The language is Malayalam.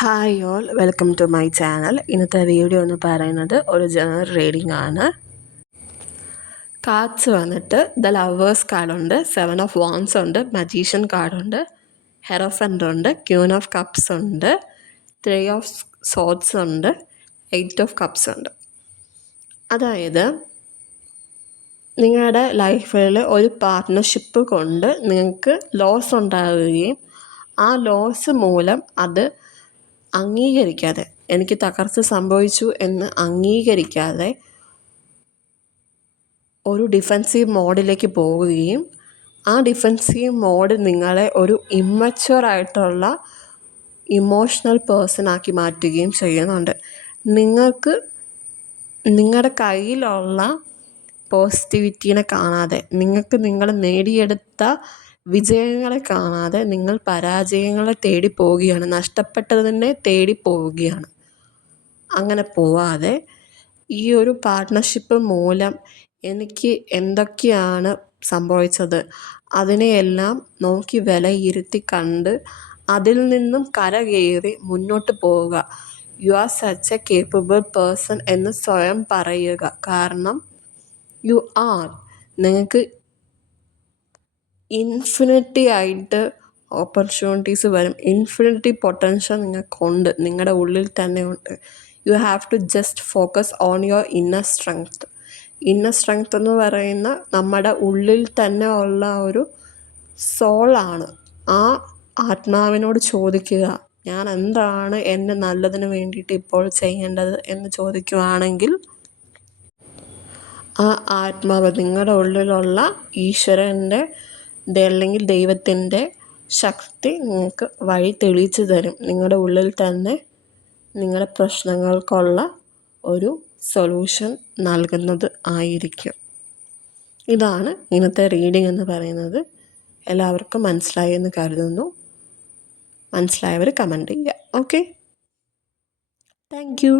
Hi all, welcome to my channel. ഇന്നത്തെ വീഡിയോ എന്ന് പറയുന്നത് ഒരു ജനറൽ റീഡിംഗ് ആണ്. കാർഡ്സ് വന്നിട്ട് ദ ലവേഴ്സ് കാർഡുണ്ട്, 7 ഓഫ് വാൻസ് ഉണ്ട്, മജീഷ്യൻ കാർഡുണ്ട്, ഹെറോഫൻറ്റ് ഉണ്ട്, ക്യൂൻ ഓഫ് കപ്സ് ഉണ്ട്, 3 ഓഫ് സോഡ്സ് ഉണ്ട്, 8 ഓഫ് കപ്സ് ഉണ്ട്. അതായത് നിങ്ങളുടെ ലൈഫിൽ ഒരു പാർട്ട്ണർഷിപ്പ് കൊണ്ട് നിങ്ങൾക്ക് ലോസ് ഉണ്ടാവുകയും ആ ലോസ് മൂലം അത് അംഗീകരിക്കാതെ, എനിക്ക് തകർച്ച സംഭവിച്ചു എന്ന് അംഗീകരിക്കാതെ ഒരു ഡിഫെൻസീവ് മോഡിലേക്ക് പോവുകയും ആ ഡിഫെൻസീവ് മോഡ് നിങ്ങളെ ഒരു ഇമ്മച്വറായിട്ടുള്ള ഇമോഷണൽ പേഴ്സണാക്കി മാറ്റുകയും ചെയ്യുന്നുണ്ട്. നിങ്ങൾക്ക് നിങ്ങളുടെ കയ്യിലുള്ള പോസിറ്റിവിറ്റീനെ കാണാതെ, നിങ്ങൾക്ക് നിങ്ങൾ നേടിയെടുത്ത വിജയങ്ങളെ കാണാതെ നിങ്ങൾ പരാജയങ്ങളെ തേടി പോവുകയാണ്, നഷ്ടപ്പെട്ടതിനെ തേടി പോവുകയാണ്. അങ്ങനെ പോവാതെ ഈ ഒരു പാർട്ട്ണർഷിപ്പ് മൂലം എനിക്ക് എന്തൊക്കെയാണ് സംഭവിച്ചത് അതിനെയെല്ലാം നോക്കി വിലയിരുത്തി കണ്ട് അതിൽ നിന്നും കരകയറി മുന്നോട്ട് പോവുക. You are such a capable person എന്ന് സ്വയം പറയുക. കാരണം യു ആർ, നിങ്ങൾക്ക് ഇൻഫിനിറ്റി ആയിട്ട് ഓപ്പർച്യൂണിറ്റീസ് വരും. ഇൻഫിനിറ്റി പൊട്ടൻഷ്യൽ നിങ്ങൾക്കുണ്ട്, നിങ്ങളുടെ ഉള്ളിൽ തന്നെ ഉണ്ട്. You have to just focus on your inner strength. Inner strength എന്ന് പറയുന്ന നമ്മുടെ ഉള്ളിൽ തന്നെ ഉള്ള ഒരു സോളാണ്. ആ ആത്മാവിനോട് ചോദിക്കുക, ഞാൻ എന്താണ് എൻ്റെ നല്ലതിന് വേണ്ടിയിട്ട് ഇപ്പോൾ ചെയ്യേണ്ടത് എന്ന് ചോദിക്കുകയാണെങ്കിൽ ആ ആത്മാവ്, നിങ്ങളുടെ ഉള്ളിലുള്ള ഈശ്വരൻ്റെ അല്ലെങ്കിൽ ദൈവത്തിൻ്റെ ശക്തി നിങ്ങൾക്ക് വഴി തെളിയിച്ചു തരും. നിങ്ങളുടെ ഉള്ളിൽ തന്നെ നിങ്ങളുടെ പ്രശ്നങ്ങൾക്കുള്ള ഒരു സൊല്യൂഷൻ നൽകുന്നത് ആയിരിക്കും. ഇതാണ് ഇന്നത്തെ റീഡിംഗ് എന്ന് പറയുന്നത്. എല്ലാവർക്കും മനസ്സിലായി എന്ന് കരുതുന്നു. മനസ്സിലായവർ കമൻറ്റ് ചെയ്യുക. Okay, thank you.